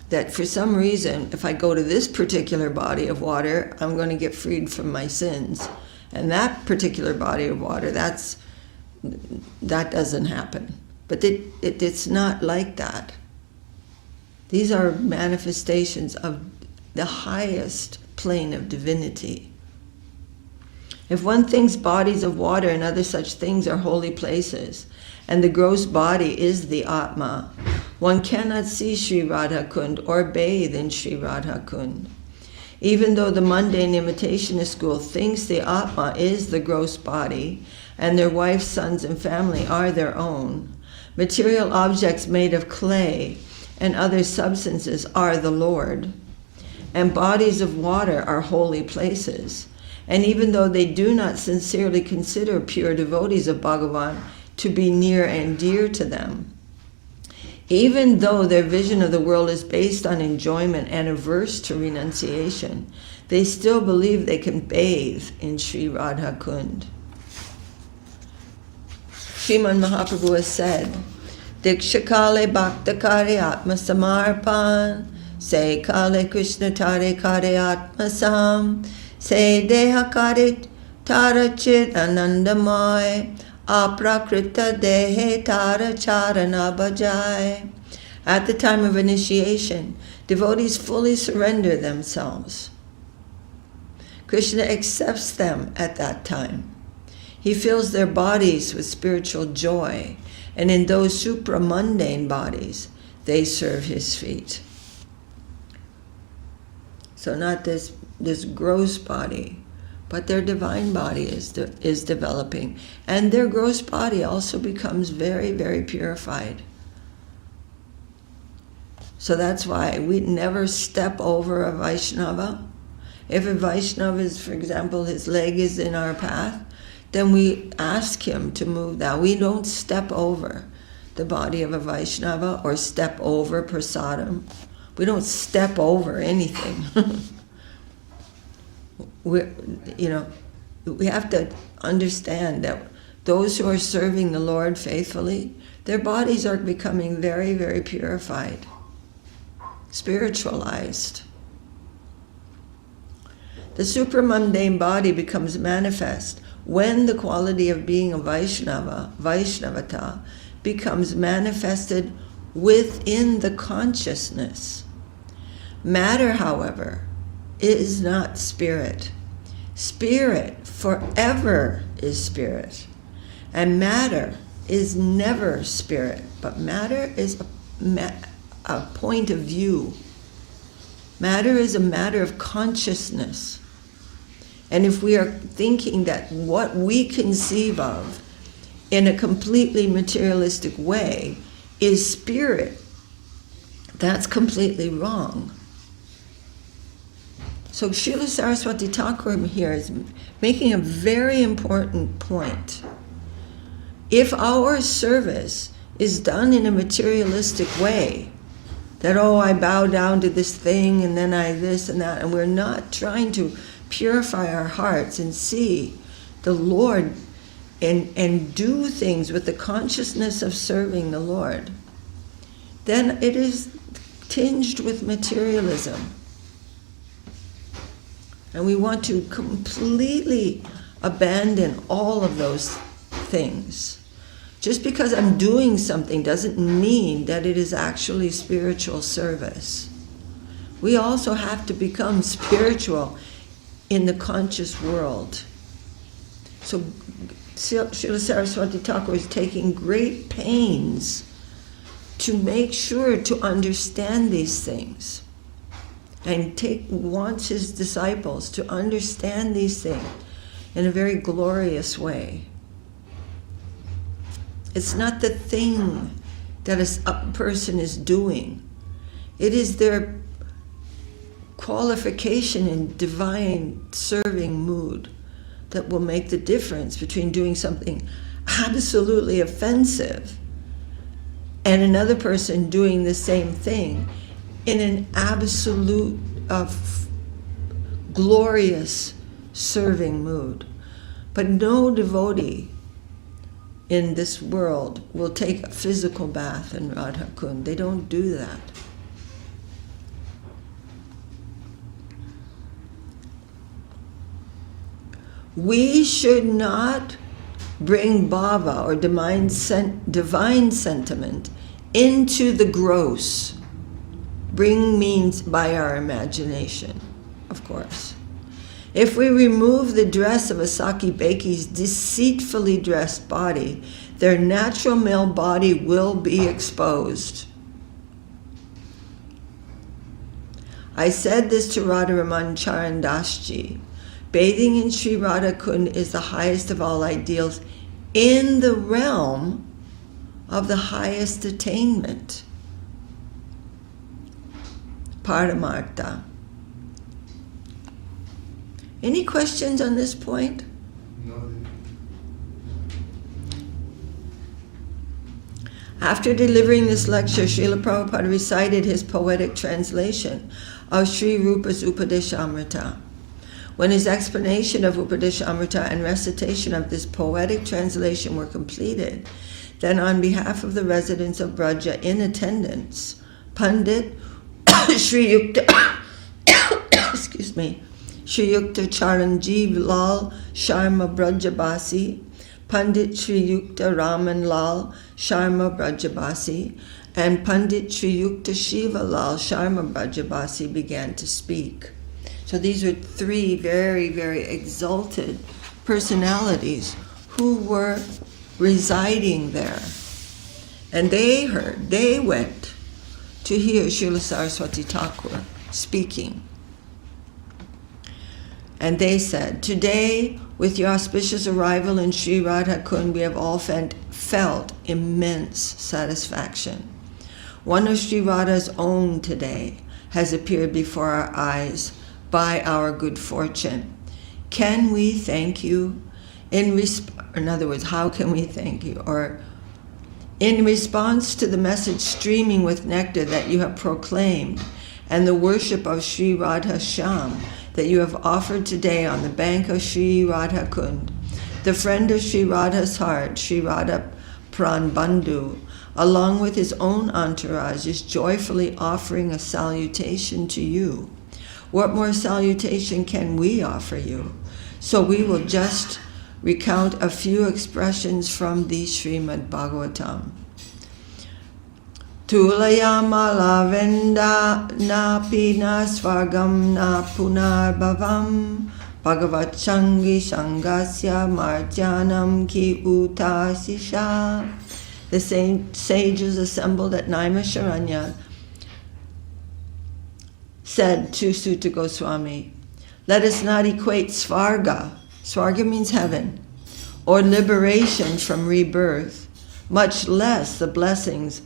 That for some reason, if I go to this particular body of water, I'm going to get freed from my sins. And that particular body of water, that doesn't happen. But it's not like that. These are manifestations of the highest plane of divinity. If one thinks bodies of water and other such things are holy places, and the gross body is the Atma, one cannot see Sri Radha Kund or bathe in Sri Radha Kund. Even though the mundane imitationist school thinks the Atma is the gross body, and their wives, sons, and family are their own, material objects made of clay and other substances are the Lord, and bodies of water are holy places. And even though they do not sincerely consider pure devotees of Bhagavan to be near and dear to them, even though their vision of the world is based on enjoyment and averse to renunciation, they still believe they can bathe in Sri Radha Kund. Sriman Mahaprabhu has said, Diksha Kale Bhakta Kare Atma Samarpan, Se Kale Krishna Tare Kare Atma Sam, Se Deha Kare Tara Chit Anandamay, Aprakrita Dehe Tara Charana Bhajai. At the time of initiation, devotees fully surrender themselves. Krishna accepts them at that time. He fills their bodies with spiritual joy, and in those supramundane bodies, they serve his feet. So not this gross body, but their divine body is developing. And their gross body also becomes very, very purified. So that's why we never step over a Vaishnava. If a Vaishnava is, for example, his leg is in our path, then we ask him to move that. We don't step over the body of a Vaishnava or step over prasadam. We don't step over anything. We have to understand that those who are serving the Lord faithfully, their bodies are becoming very, very purified, spiritualized. The supramundane body becomes manifest when the quality of being a Vaishnava, Vaishnavata, becomes manifested within the consciousness. Matter, however, is not spirit. Spirit forever is spirit. And matter is never spirit. But matter is a point of view. Matter is a matter of consciousness. And if we are thinking that what we conceive of in a completely materialistic way is spirit, that's completely wrong. So Srila Saraswati Thakur here is making a very important point. If our service is done in a materialistic way, that, I bow down to this thing and then I this and that, and we're not trying to purify our hearts and see the Lord and do things with the consciousness of serving the Lord, then it is tinged with materialism. And we want to completely abandon all of those things. Just because I'm doing something doesn't mean that it is actually spiritual service. We also have to become spiritual in the conscious world. So Srila Saraswati Thakur is taking great pains to make sure to understand these things, and wants his disciples to understand these things in a very glorious way. It's not the thing that a person is doing. It is their qualification in divine serving mood that will make the difference between doing something absolutely offensive and another person doing the same thing in an absolute glorious serving mood. But no devotee in this world will take a physical bath in Radha Kund. They don't do that. we should not bring bhava or divine sentiment into the gross. Bring means by our imagination, of course. If we remove the dress of a Saki Beki's deceitfully dressed body, their natural male body will be exposed. I said this to Radharaman Charan Dasji. Bathing in Sri Radha Kund is the highest of all ideals in the realm of the highest attainment. Paramartha. Any questions on this point? No. After delivering this lecture, Srila Prabhupada recited his poetic translation of Sri Rupa's Upadesamrita. When his explanation of Upadesamrita and recitation of this poetic translation were completed, then on behalf of the residents of Braja in attendance, Pandit Sri Yukta excuse me, Sri Yukta Charanjeev Lal Sharma Brajabasi, Pandit Sri Yukta Raman Lal Sharma Brajabasi, and Pandit Sri Yukta Shiva Lal Sharma Brajabasi began to speak. So these were three very, very exalted personalities who were residing there. And they went to hear Srila Saraswati Thakur speaking. And they said, today, with your auspicious arrival in Sri Radha Kund, we have all felt immense satisfaction. One of Sri Radha's own today has appeared before our eyes by our good fortune. Can we thank you? In other words, how can we thank you? Or in response to the message streaming with nectar that you have proclaimed and the worship of Sri Radha Shyam that you have offered today on the bank of Sri Radha Kund, the friend of Sri Radha's heart, Sri Radha Pranbandhu, along with his own entourage, is joyfully offering a salutation to you. What more salutation can we offer you? So we will just recount a few expressions from the Srimad Bhagavatam. Tulayama lavenda na pina svargam na punar bhavam Bhagavat Shangi Shangasya Marjanam Ki Utasisha. The sages assembled at Naimisharanya said to Sutta Goswami, let us not equate svarga means heaven, or liberation from rebirth, much less the blessings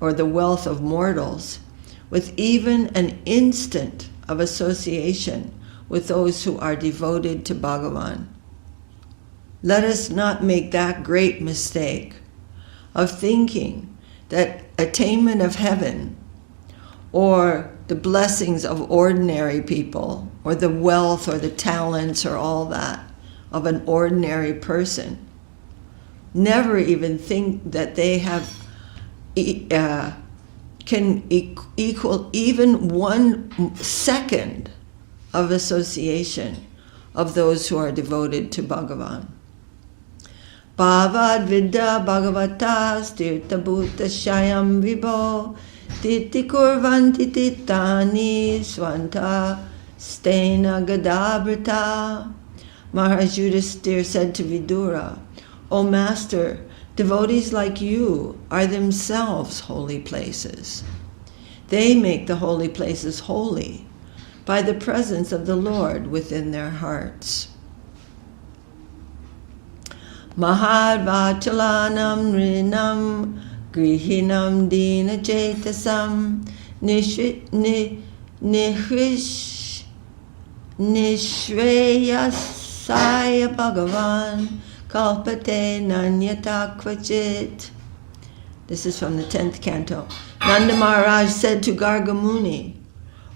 or the wealth of mortals, with even an instant of association with those who are devoted to Bhagavan. Let us not make that great mistake of thinking that attainment of heaven or the blessings of ordinary people or the wealth or the talents or all that of an ordinary person, never even think that they have can equal even 1 second of association of those who are devoted to Bhagavan. Bhavad vidya bhagavatas tirtha bhuta shayam vibho titi kurvanti titani swanta stena gadabrita. Maharaja Yudhisthira said to Vidura, O Master, devotees like you are themselves holy places. They make the holy places holy by the presence of the Lord within their hearts. Mahadvachalanam rinam grihinam dina chetasam nishreyasaya bhagavan kalpate nanyata kvachit. This is from the 10th canto. Nanda Maharaj said to Gargamuni,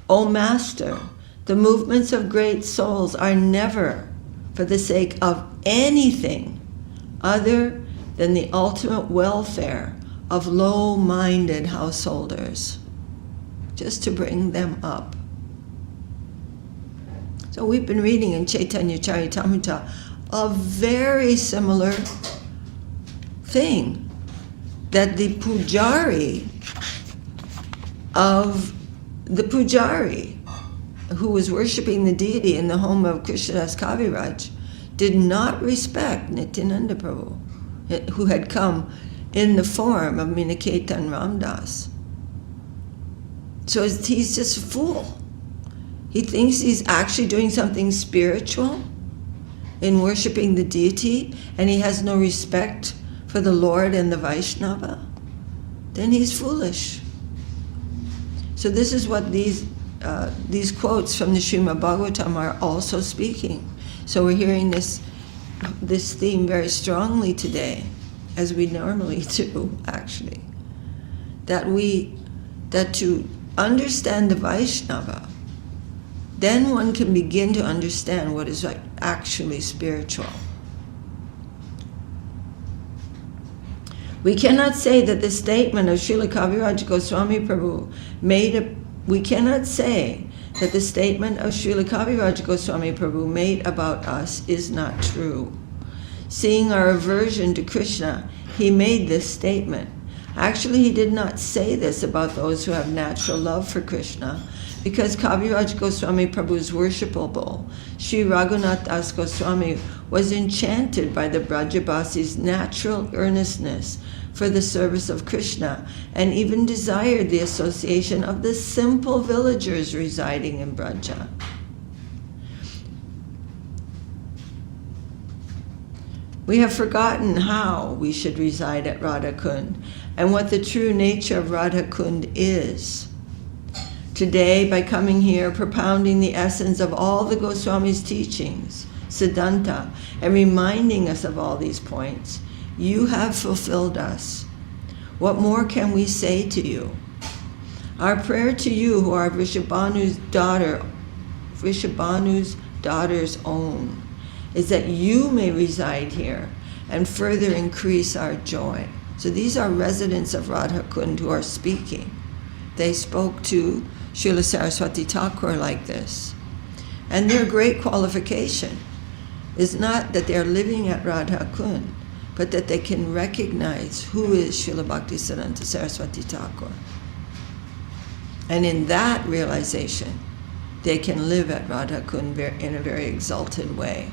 O Master, the movements of great souls are never for the sake of anything other than the ultimate welfare of low-minded householders, just to bring them up. So we've been reading in Chaitanya Charitamrita a very similar thing, that the pujari who was worshipping the deity in the home of Krishnadas Kaviraj did not respect Nityananda Prabhu, who had come in the form of Miniketan Ramdas. So he's just a fool. He thinks he's actually doing something spiritual in worshipping the deity, and he has no respect for the Lord and the Vaishnava. Then he's foolish. So this is what these quotes from the Srimad Bhagavatam are also speaking. So we're hearing this theme very strongly today, as we normally do, actually. That to understand the Vaishnava, then one can begin to understand what is actually spiritual. We cannot say that the statement of Srila Kaviraj Goswami Prabhu made about us is not true. Seeing our aversion to Krishna, he made this statement. Actually, he did not say this about those who have natural love for Krishna, because Kaviraj Goswami Prabhu is worshipable. Sri Raghunath Das Goswami was enchanted by the Brajabasi's natural earnestness for the service of Krishna, and even desired the association of the simple villagers residing in Braja. We have forgotten how we should reside at Radha Kund and what the true nature of Radha Kund is. Today, by coming here, propounding the essence of all the Goswami's teachings, Siddhanta, and reminding us of all these points, you have fulfilled us. What more can we say to you? Our prayer to you, who are Vrishabhanu's daughter's own, is that you may reside here and further increase our joy. So these are residents of Radha Kund who are speaking. They spoke to Srila Saraswati Thakur like this. And their great qualification is not that they're living at Radha Kund, but that they can recognize who is Srila Bhaktisiddhanta Saraswati Thakur. And in that realization, they can live at Radha Kund in a very exalted way.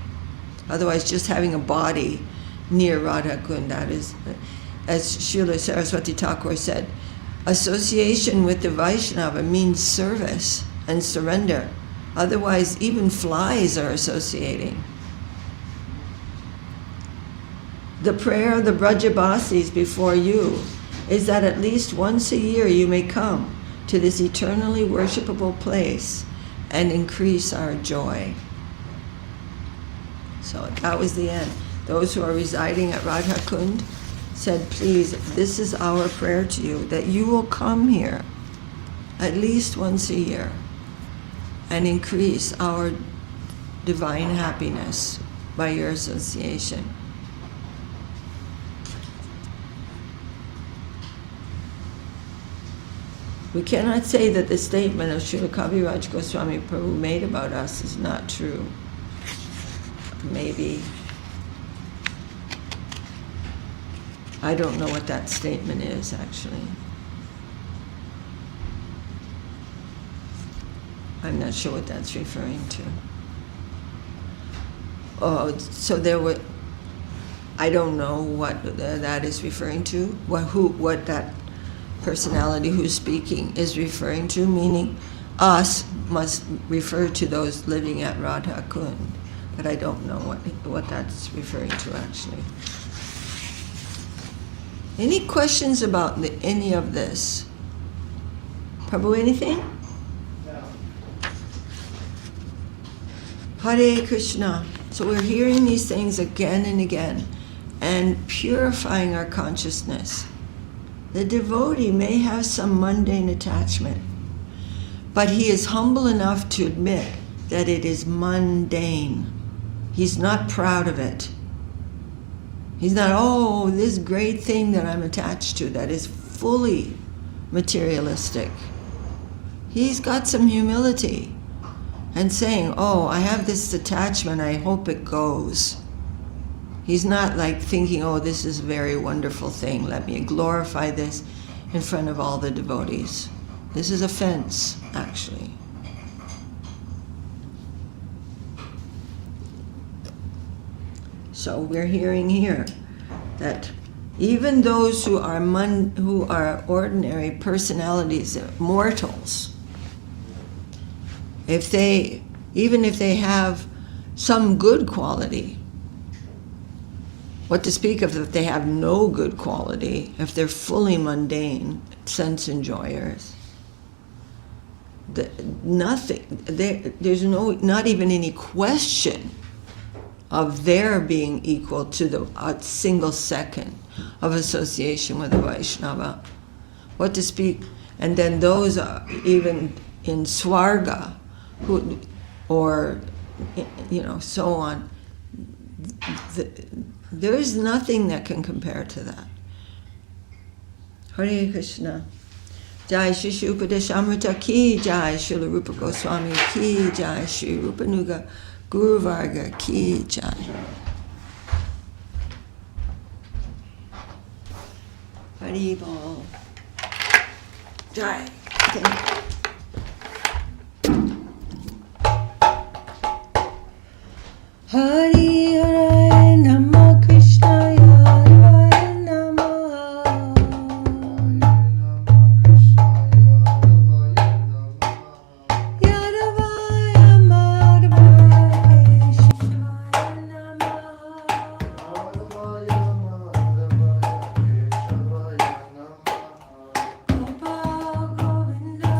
Otherwise, just having a body near Radha Kund, that is, as Srila Saraswati Thakur said, association with the Vaishnava means service and surrender. Otherwise, even flies are associating. The prayer of the Brajabasis before you is that at least once a year you may come to this eternally worshipable place and increase our joy. So that was the end. Those who are residing at Radha Kund said, please, this is our prayer to you, that you will come here at least once a year and increase our divine happiness by your association. We cannot say that the statement of Srila Kaviraj Goswami Prabhu made about us is not true. Maybe. I don't know what that statement is, actually. I'm not sure what that's referring to. Oh, so there were, I don't know what that is referring to, what that personality who's speaking is referring to, meaning us must refer to those living at Radha Kund. But I don't know what that's referring to, actually. Any questions about any of this? Prabhu, anything? No. Hare Krishna. So we're hearing these things again and again and purifying our consciousness. The devotee may have some mundane attachment, but he is humble enough to admit that it is mundane. He's not proud of it. He's not, oh, this great thing that I'm attached to that is fully materialistic. He's got some humility and saying, oh, I have this attachment, I hope it goes. He's not like thinking, oh, this is a very wonderful thing. Let me glorify this in front of all the devotees. This is offense, actually. So we're hearing here that even those who are ordinary personalities, mortals, even if they have some good quality, what to speak of if they have no good quality, if they're fully mundane, sense enjoyers, there's not even any question of their being equal to a single second of association with a Vaishnava. What to speak, and then those are even in Swarga, or so on. There is nothing that can compare to that. Hare Krishna. Jai Shri Upadesamrita ki Jai, Srila Rupa Goswami ki Jai, Shri Rupanuga Guru Varga ki Jai. Hari Bol. Jai. Hari Hare Nama Krishna Hare Nama. Yadavaya Madhavaya Shivaya Nama. Gopal Govinda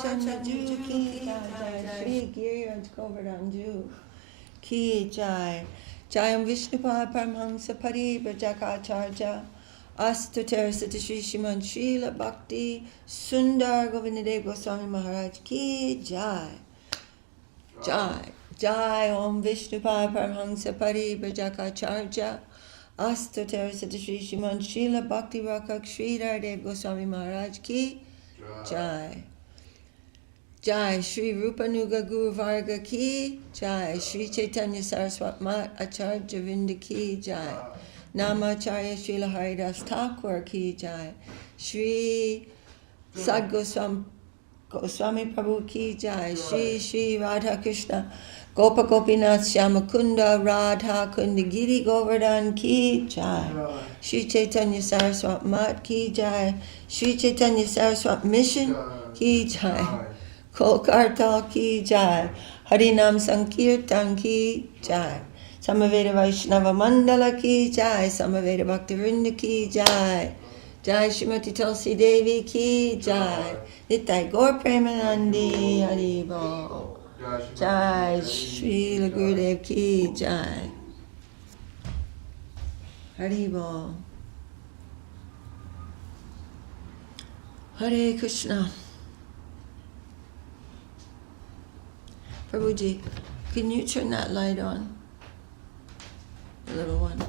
Gaurachandra Ju Ki Jai, Shri Giriraj Govardhan Ju Ki Jai, Jayam Vishnupad Paramhamsa Parivrajaka Astu Terasati Shri Shiman Srila Bhakti Sundar Govindadev Goswami Maharaj Ki Jai. Jai, Jai Om Vishnupad Paramhamsa Parivrajaka Astu Terasati Shri Shiman Srila Bhakti Rakak Sri Dev Goswami Maharaj Ki Jai. Jai Shri Rupanuga Guru Varga Ki Jai, Shri Chaitanya Saraswat Mat Acharya Vinda Ki Jai, Namacharya Srila Haridas Thakur Ki Jai, Shri Sad Goswami Prabhu Ki Jai, Shri Radha Krishna Gopa Gopinath Shyamakunda Radha Kundagiri Govardhan Ki Jai, Shri Chaitanya Saraswat Mat Ki Jai, Shri Chaitanya Saraswat Mission Ki Jai, Kolkartal Ki Jai, Harinam Sankirtan Ki Jai, Samaveda Vaishnava Mandala Ki Jai, Samaveda Bhaktivinoda Ki Jai, Jai Srimati Tulsi Devi Ki Jai, Nitai Gaur Premanandi Haribol, Jai Srila Gurudev Ki Jai, Haribol, Hare Krishna. Prabhuji, can you turn that light on? The little one.